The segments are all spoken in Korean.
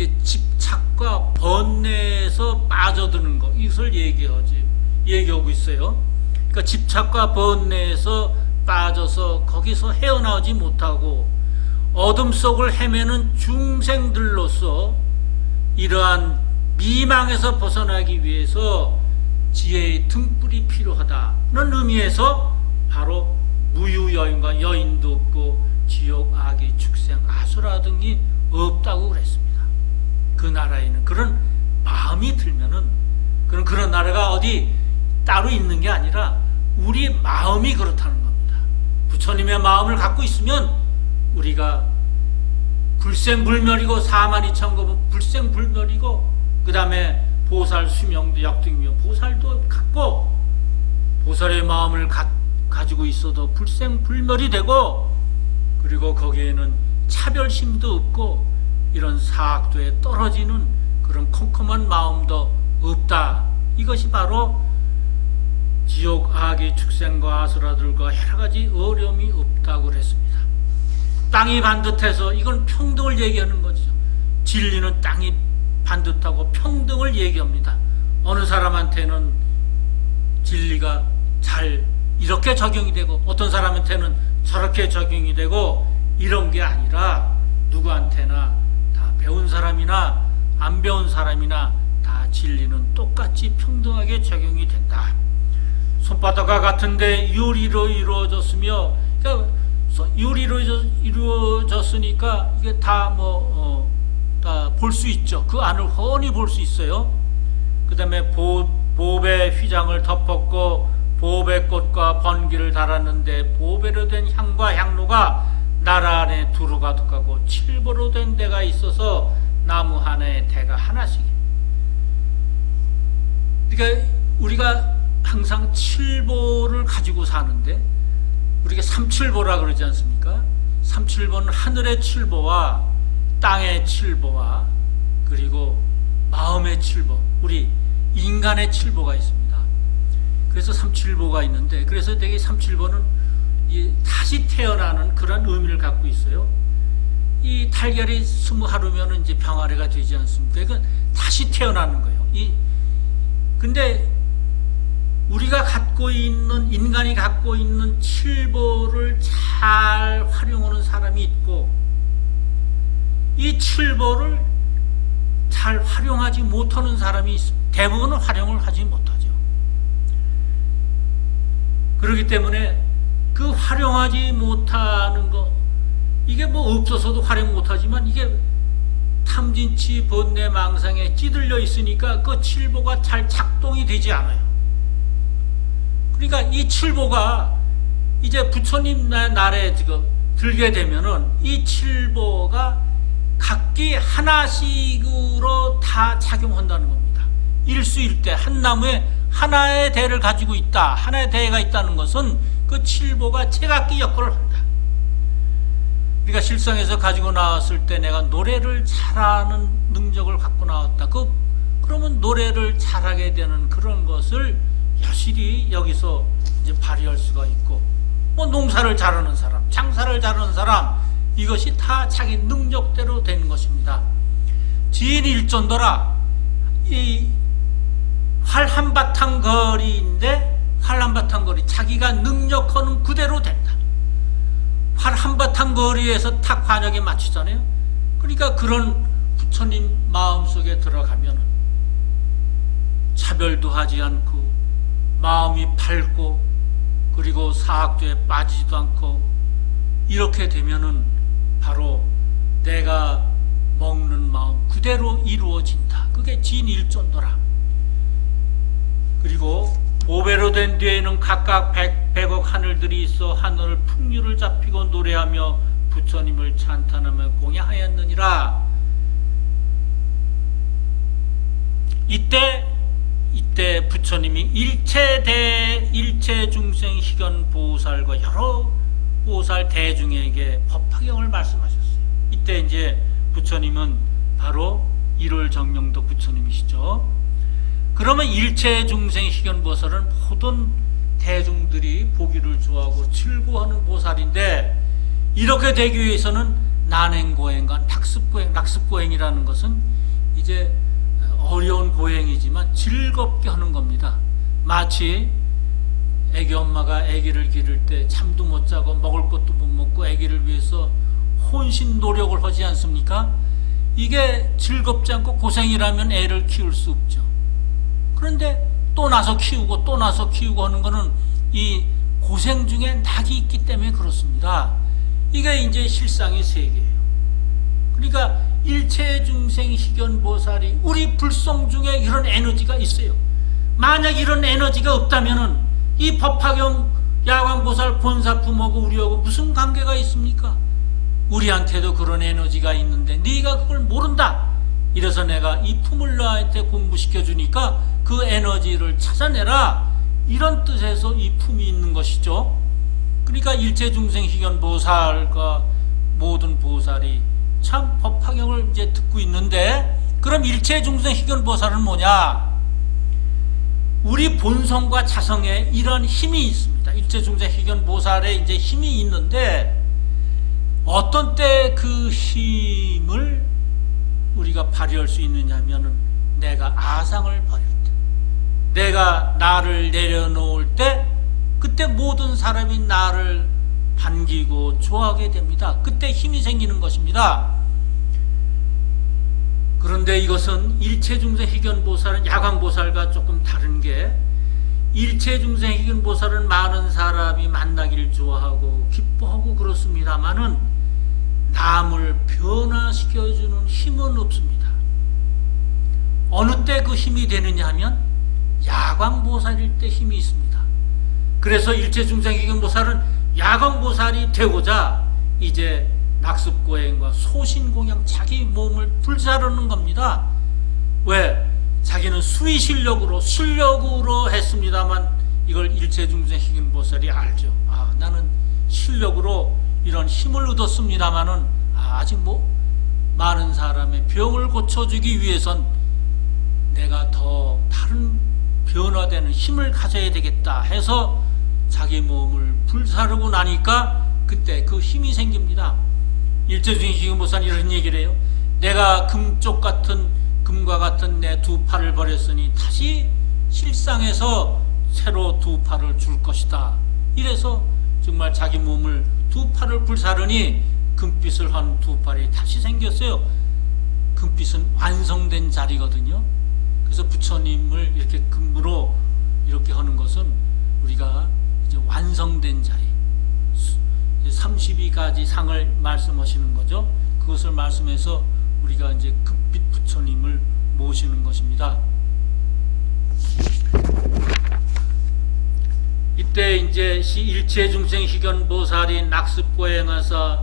이게 집착과 번뇌에서 빠져드는 것, 이것을 얘기하고 있어요. 그러니까 집착과 번뇌에서 빠져서 거기서 헤어나오지 못하고 어둠 속을 헤매는 중생들로서 이러한 미망에서 벗어나기 위해서 지혜의 등불이 필요하다는 의미에서 바로 무유여인과 여인도 없고 지옥, 악의, 축생, 아수라 등이 없다고 그랬습니다. 그 나라에는 그런 마음이 들면은 그런 나라가 어디 따로 있는 게 아니라 우리 마음이 그렇다는 겁니다. 부처님의 마음을 갖고 있으면 우리가 불생불멸이고 42,000급 불생불멸이고 그 다음에 보살 수명도 역등이며 보살도 갖고 보살의 마음을 가지고 있어도 불생불멸이 되고 그리고 거기에는 차별심도 없고 이런 사악도에 떨어지는 그런 컴컴한 마음도 없다. 이것이 바로 지옥, 악의, 축생과 아수라들과 여러가지 어려움이 없다고 그랬습니다. 땅이 반듯해서 이건 평등을 얘기하는 거죠. 진리는 땅이 반듯하고 평등을 얘기합니다. 어느 사람한테는 진리가 잘 이렇게 적용이 되고 어떤 사람한테는 저렇게 적용이 되고 이런 게 아니라 누구한테나 다 배운 사람이나 안 배운 사람이나 다 진리는 똑같이 평등하게 적용이 된다. 손바닥과 같은데 유리로 이루어졌으며 그러니까 유리로 이루어졌으니까 이게 다 다 볼 수 있죠. 그 안을 훤히 볼 수 있어요. 그 다음에 보배 휘장을 덮었고 보배 꽃과 번기를 달았는데 보배로 된 향과 향로가 나라 안에 두루 가득하고 칠보로 된 데가 있어서 나무 하나에 대가 하나씩. 그러니까 우리가 항상 칠보를 가지고 사는데 우리가 삼칠보라 그러지 않습니까? 삼칠보는 하늘의 칠보와 땅의 칠보와 그리고 마음의 칠보, 우리 인간의 칠보가 있습니다. 그래서 삼칠보가 있는데 그래서 되게 삼칠보는 다시 태어나는 그런 의미를 갖고 있어요. 이 달걀이 20하루면 이제 병아리가 되지 않습니까? 이건 다시 태어나는 거예요. 근데 우리가 갖고 있는 인간이 갖고 있는 칠보를 잘 활용하는 사람이 있고 이 칠보를 잘 활용하지 못하는 사람이 있습니다. 대부분은 활용을 하지 못하죠. 그렇기 때문에 그 활용하지 못하는 거 이게 뭐 없어서도 활용 못하지만 이게 탐진치 번뇌 망상에 찌들려 있으니까 그 칠보가 잘 작동이 되지 않아요. 그러니까 이 칠보가 이제 부처님 날에 지금 들게 되면은 이 칠보가 각기 하나씩으로 다 작용한다는 겁니다. 일수일대 한 나무에 하나의 대를 가지고 있다. 하나의 대가 있다는 것은 그 칠보가 제각기 역할을 한다. 그러니까 실성에서 가지고 나왔을 때 내가 노래를 잘하는 능력을 갖고 나왔다. 그러면 노래를 잘하게 되는 그런 것을 여실히 여기서 이제 발휘할 수가 있고, 뭐 농사를 잘하는 사람, 장사를 잘하는 사람, 이것이 다 자기 능력대로 되는 것입니다. 지인일전도라, 이 활 한바탕 거리인데 활 한바탕 거리 자기가 능력하는 그대로 된다. 활 한바탕 거리에서 탁 관역에 맞추잖아요. 그러니까 그런 부처님 마음속에 들어가면 차별도 하지 않고 마음이 밝고 그리고 사악도에 빠지지도 않고 이렇게 되면은 바로 내가 먹는 마음 그대로 이루어진다. 그게 진일전도라. 그리고 보배로 된 뒤에는 각각 100억 하늘들이 있어 하늘 풍류를 잡히고 노래하며 부처님을 찬탄하며 공양하였느니라. 이때 부처님이 일체 중생 희견 보살과 여러 보살 대중에게 법화경을 말씀하셨어요. 이때 이제 부처님은 바로 1월 정명도 부처님이시죠. 그러면 일체 중생 희견 보살은 모든 대중들이 보기를 좋아하고 즐거워하는 보살인데, 이렇게 되기 위해서는 난행고행과 낙습고행, 낙습고행이라는 것은 이제 어려운 고행이지만 즐겁게 하는 겁니다. 마치 애기 엄마가 아기를 기를 때 잠도 못 자고 먹을 것도 못 먹고 아기를 위해서 혼신 노력을 하지 않습니까? 이게 즐겁지 않고 고생이라면 애를 키울 수 없죠. 그런데 또 나서 키우고 또 나서 키우고 하는 것은 이 고생 중에 낙이 있기 때문에 그렇습니다. 이게 이제 실상의 세계예요. 그러니까 일체중생 희견보살이 우리 불성 중에 이런 에너지가 있어요. 만약 이런 에너지가 없다면은 이 법화경 야광보살 본사품하고 우리하고 무슨 관계가 있습니까? 우리한테도 그런 에너지가 있는데 네가 그걸 모른다. 이래서 내가 이 품을 너한테 공부시켜 주니까 그 에너지를 찾아내라. 이런 뜻에서 이 품이 있는 것이죠. 그러니까 일체중생 희견보살과 모든 보살이 참 법화경을 이제 듣고 있는데, 그럼 일체중생 희견보살은 뭐냐? 우리 본성과 자성에 이런 힘이 있습니다. 일체중생 희견보살에 이제 힘이 있는데, 어떤 때 그 힘을 우리가 발휘할 수 있느냐 하면은 내가 아상을 버릴 때, 내가 나를 내려놓을 때, 그때 모든 사람이 나를 반기고 좋아하게 됩니다. 그때 힘이 생기는 것입니다. 그런데 이것은 일체중생 희견보살은 야광보살과 조금 다른 게, 일체중생 희견보살은 많은 사람이 만나기를 좋아하고 기뻐하고 그렇습니다마는 남을 변화시켜주는 힘은 없습니다. 어느 때 그 힘이 되느냐 하면 야광보살일 때 힘이 있습니다. 그래서 일체중생 희견보살은 야광보살이 되고자 이제 낙습고행과 소신공양, 자기 몸을 불사르는 겁니다. 왜? 자기는 수의실력으로 했습니다만 이걸 일체중생 희견보살이 알죠. 아, 나는 실력으로 이런 힘을 얻었습니다마는 아직 많은 사람의 병을 고쳐주기 위해선 내가 더 다른 변화되는 힘을 가져야 되겠다 해서 자기 몸을 불사르고 나니까 그때 그 힘이 생깁니다. 일체중생 희견보살은 이런 얘기를 해요. 내가 금과 같은 내 두 팔을 버렸으니 다시 실상에서 새로 두 팔을 줄 것이다. 이래서 정말 자기 몸을 두 팔을 불사르니 금빛을 한 두 팔이 다시 생겼어요. 금빛은 완성된 자리거든요. 그래서 부처님을 이렇게 금으로 이렇게 하는 것은 우리가 이제 완성된 자리, 32가지 상을 말씀하시는 거죠. 그것을 말씀해서 우리가 이제 금빛 부처님을 모시는 것입니다. 이때 이제 일체중생 희견보살이 낙습고행하사,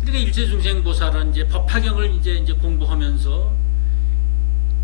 그러니까 일체중생 보살은 이제 법화경을 이제 공부하면서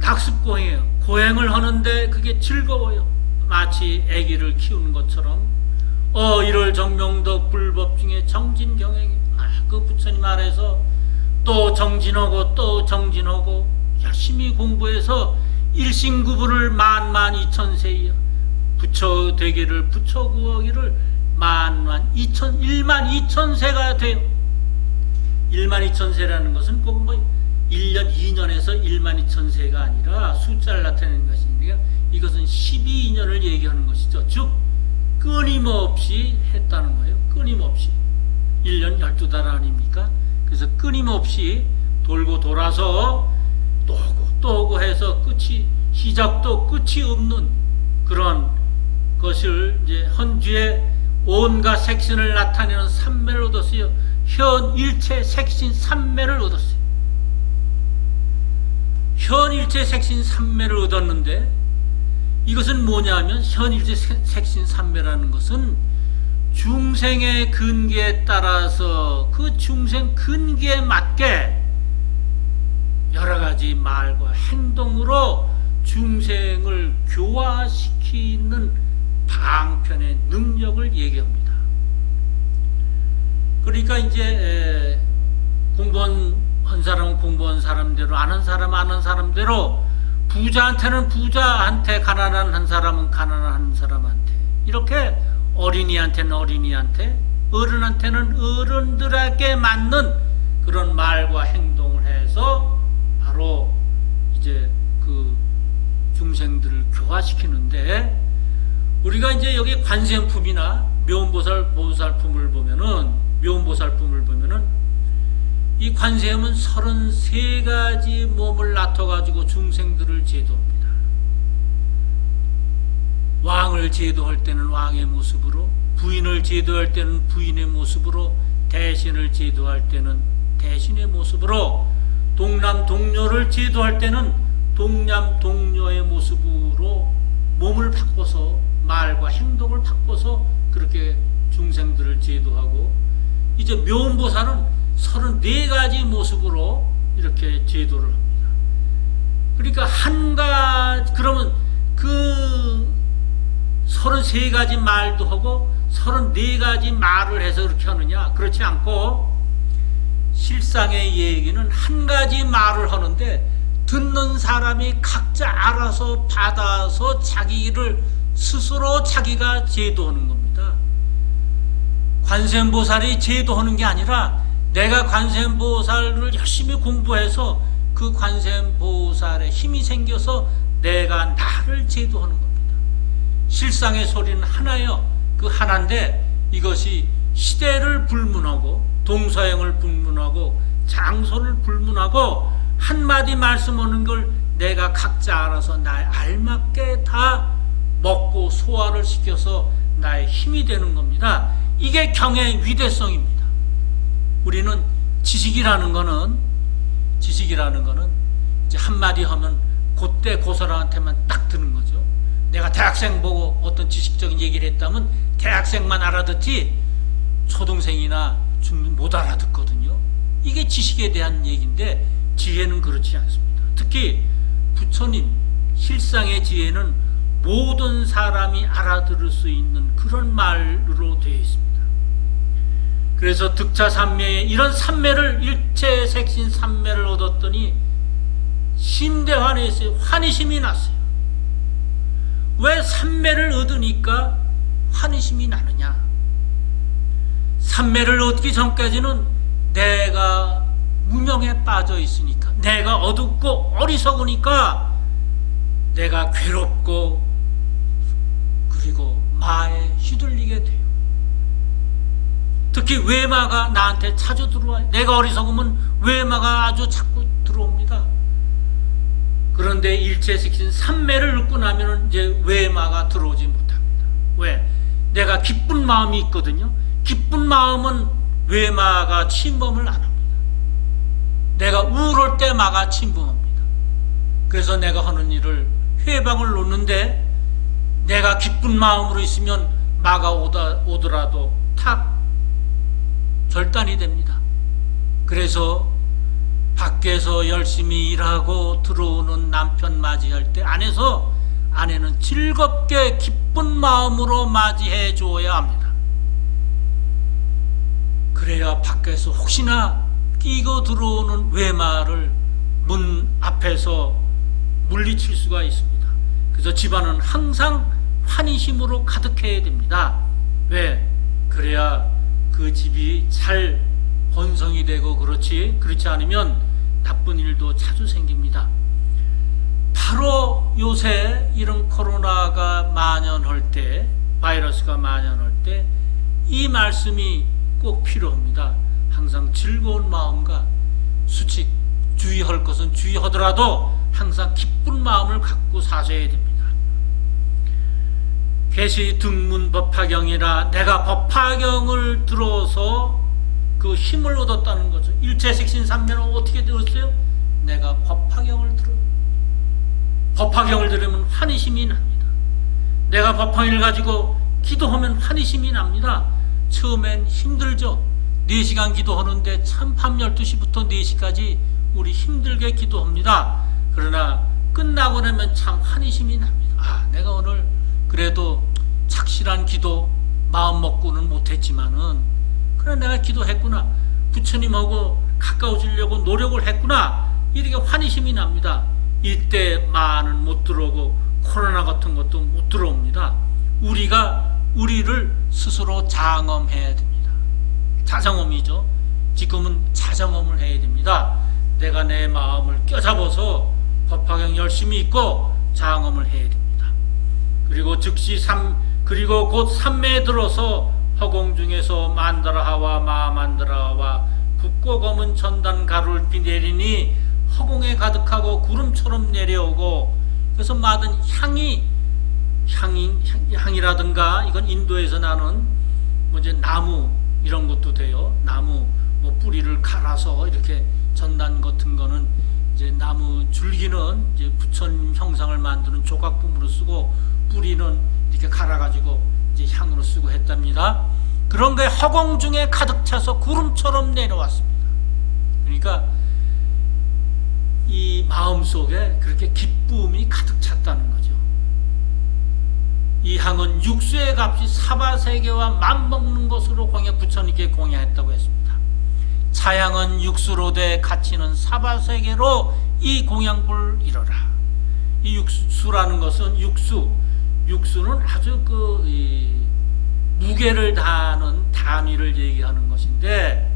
낙습고행이에요. 고행을 하는데 그게 즐거워요. 마치 아기를 키우는 것처럼. 이럴 정명덕 불법 중에 정진경행, 그 부처님 아래서 또 정진하고 또 정진하고 열심히 공부해서 일신구부를 만만이천세이여, 부처 되기를 부처 구하기를 12,000세가 돼요. 12,000세라는 것은 꼭 1년 2년에서 12,000세가 아니라 숫자를 나타내는 것이니까 이것은 12년을 얘기하는 것이죠. 즉 끊임없이 했다는 거예요. 끊임없이 1년 12달 아닙니까? 그래서 끊임없이 돌고 돌아서 또 오고 해서 시작도 끝이 없는 그런 것을 이제 헌주에 온갖 색신을 나타내는 삼매를 얻었어요. 현일체 색신 삼매를 얻었어요. 현일체 색신 삼매를 얻었는데 이것은 뭐냐면, 현일체 색신 삼매라는 것은 중생의 근기에 따라서 그 중생 근기에 맞게 여러 가지 말과 행동으로 중생을 교화시키는 방편의 능력을 얘기합니다. 그러니까 이제 공부한 사람은 공부한 사람대로, 아는 사람대로, 부자한테는 부자한테, 가난한 한 사람은 가난한 사람한테, 이렇게 어린이한테는 어린이한테, 어른한테는 어른들에게 맞는 그런 말과 행동을 해서 바로 이제 그 중생들을 교화시키는데, 우리가 이제 여기 관세음품이나 보살품을 보면은 이 관세음은 33가지 몸을 나타가지고 중생들을 제도합니다. 왕을 제도할 때는 왕의 모습으로, 부인을 제도할 때는 부인의 모습으로, 대신을 제도할 때는 대신의 모습으로, 동남 동녀를 제도할 때는 동남 동녀의 모습으로 몸을 바꿔서, 말과 행동을 바꿔서 그렇게 중생들을 제도하고, 이제 묘음보살은 34가지 모습으로 이렇게 제도를 합니다. 그러니까 그러면 그 33가지 말도 하고 34가지 말을 해서 그렇게 하느냐? 그렇지 않고, 실상의 얘기는 한 가지 말을 하는데 듣는 사람이 각자 알아서 받아서 자기를 스스로 자기가 제도하는 겁니다. 관세음보살이 제도하는 게 아니라 내가 관세음보살을 열심히 공부해서 그 관세음보살의 힘이 생겨서 내가 나를 제도하는 겁니다. 실상의 소리는 하나예요. 그 하나인데 이것이 시대를 불문하고 동서양을 불문하고 장소를 불문하고 한마디 말씀하는 걸 내가 각자 알아서 나에 알맞게 다 먹고 소화를 시켜서 나의 힘이 되는 겁니다. 이게 경의 위대성입니다. 우리는 지식이라는 거는 이제 한마디 하면 그때 그 사람한테만 딱 드는 거죠. 내가 대학생 보고 어떤 지식적인 얘기를 했다면 대학생만 알아듣지 초등생이나 중등 못 알아듣거든요. 이게 지식에 대한 얘기인데 지혜는 그렇지 않습니다. 특히 부처님 실상의 지혜는 모든 사람이 알아들을 수 있는 그런 말로 되어 있습니다. 그래서 득차 삼매에 이런 삼매를 일체색신 삼매를 얻었더니 심대환에서 환희심이 났어요. 왜 삼매를 얻으니까 환희심이 나느냐? 삼매를 얻기 전까지는 내가 무명에 빠져 있으니까, 내가 어둡고 어리석으니까 내가 괴롭고 그리고 마에 휘둘리게 돼요. 특히 외마가 나한테 자주 들어와요. 내가 어리석으면 외마가 아주 자꾸 들어옵니다. 그런데 일체식신 삼매를 얻고 나면 이제 외마가 들어오지 못합니다. 왜? 내가 기쁜 마음이 있거든요. 기쁜 마음은 외마가 침범을 안 합니다. 내가 우울할 때 마가 침범합니다. 그래서 내가 하는 일을 회방을 놓는데 내가 기쁜 마음으로 있으면 마가 오더라도 탁 절단이 됩니다. 그래서 밖에서 열심히 일하고 들어오는 남편 맞이할 때 아내는 즐겁게 기쁜 마음으로 맞이해 줘야 합니다. 그래야 밖에서 혹시나 끼고 들어오는 외마를 문 앞에서 물리칠 수가 있습니다. 그래서 집안은 항상 환희심으로 가득해야 됩니다. 왜? 그래야 그 집이 잘 번성이 되고 그렇지 않으면 나쁜 일도 자주 생깁니다. 바로 요새 이런 코로나가 만연할 때, 바이러스가 만연할 때 이 말씀이 꼭 필요합니다. 항상 즐거운 마음과 수칙, 주의할 것은 주의하더라도 항상 기쁜 마음을 갖고 사셔야 됩니다. 계시 등문 법화경이라 내가 법화경을 들어서 그 힘을 얻었다는 거죠. 일체식신 삼매는 어떻게 들었어요? 내가 법화경을 들으면 환희심이 납니다. 내가 법화경을 가지고 기도하면 환희심이 납니다. 처음엔 힘들죠. 4시간 기도하는데 참 밤 12시부터 4시까지 우리 힘들게 기도합니다. 그러나 끝나고 나면 참 환희심이 납니다. 내가 오늘 그래도 착실한 기도 마음 먹고는 못했지만은 그래 내가 기도했구나, 부처님하고 가까워지려고 노력을 했구나, 이렇게 환희심이 납니다. 이때 만은 못 들어오고 코로나 같은 것도 못 들어옵니다. 우리가 우리를 스스로 장엄해야 됩니다. 자성엄이죠. 지금은 자정음을 해야 됩니다. 내가 내 마음을 껴잡아서 법화경 열심히 읽고 장음을 해야 됩니다. 그리고 즉시 그리고 곧 삼매에 들어서 허공 중에서 만다라하와 마만다라하와 굽고 검은 전단 가루를 비내리니 허공에 가득하고 구름처럼 내려오고, 그래서 맡은 향이라든가, 이건 인도에서 나는 뭐 이제 나무 이런 것도 돼요. 나무 뭐 뿌리를 갈아서 이렇게 전단 같은 거는 이제 나무 줄기는 이제 부처님 형상을 만드는 조각품으로 쓰고, 뿌리는 이렇게 갈아가지고 이제 향으로 쓰고 했답니다. 그런 게 허공 중에 가득 차서 구름처럼 내려왔습니다. 그러니까 이 마음 속에 그렇게 기쁨이 가득 찼다는 거죠. 이 향은 육수의 값이 사바세계와 맞먹는 것으로 부처님께 공양했다고 했습니다. 차향은 육수로 돼 가치는 사바세계로 이 공양불 이뤄라. 이 육수라는 것은 육수는 아주 무게를 다하는 단위를 얘기하는 것인데,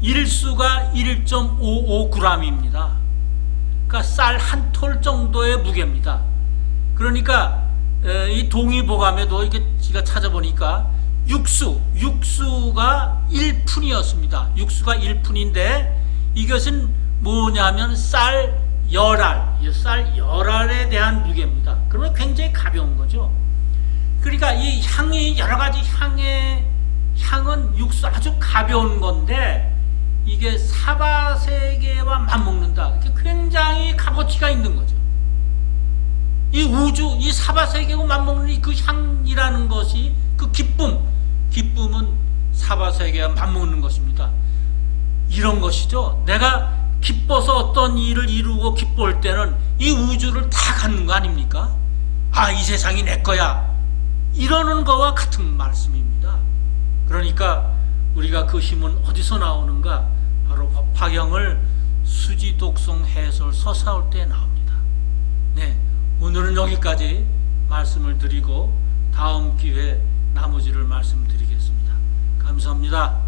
일수가 1.55g입니다. 그러니까 쌀 한 톨 정도의 무게입니다. 그러니까 이 동의보감에도 이게 제가 찾아보니까 육수가 1푼이었습니다. 육수가 1푼인데 이것은 뭐냐면 쌀 열알에 대한 무게입니다. 그러면 굉장히 가벼운 거죠. 그러니까 이 향이 여러 가지 향은 육수 아주 가벼운 건데, 이게 사바세계와 맞먹는다. 굉장히 값어치가 있는 거죠. 이 우주, 이 사바세계와 맞먹는 그 향이라는 것이 그 기쁨은 사바세계와 맞먹는 것입니다. 이런 것이죠. 내가 기뻐서 어떤 일을 이루고 기뻐할 때는 이 우주를 다 갖는 거 아닙니까? 아, 이 세상이 내 거야, 이러는 거와 같은 말씀입니다. 그러니까 우리가 그 힘은 어디서 나오는가? 바로 법화경을 수지, 독송, 해설, 서사할 때 나옵니다. 네, 오늘은 여기까지 말씀을 드리고 다음 기회에 나머지를 말씀드리겠습니다. 감사합니다.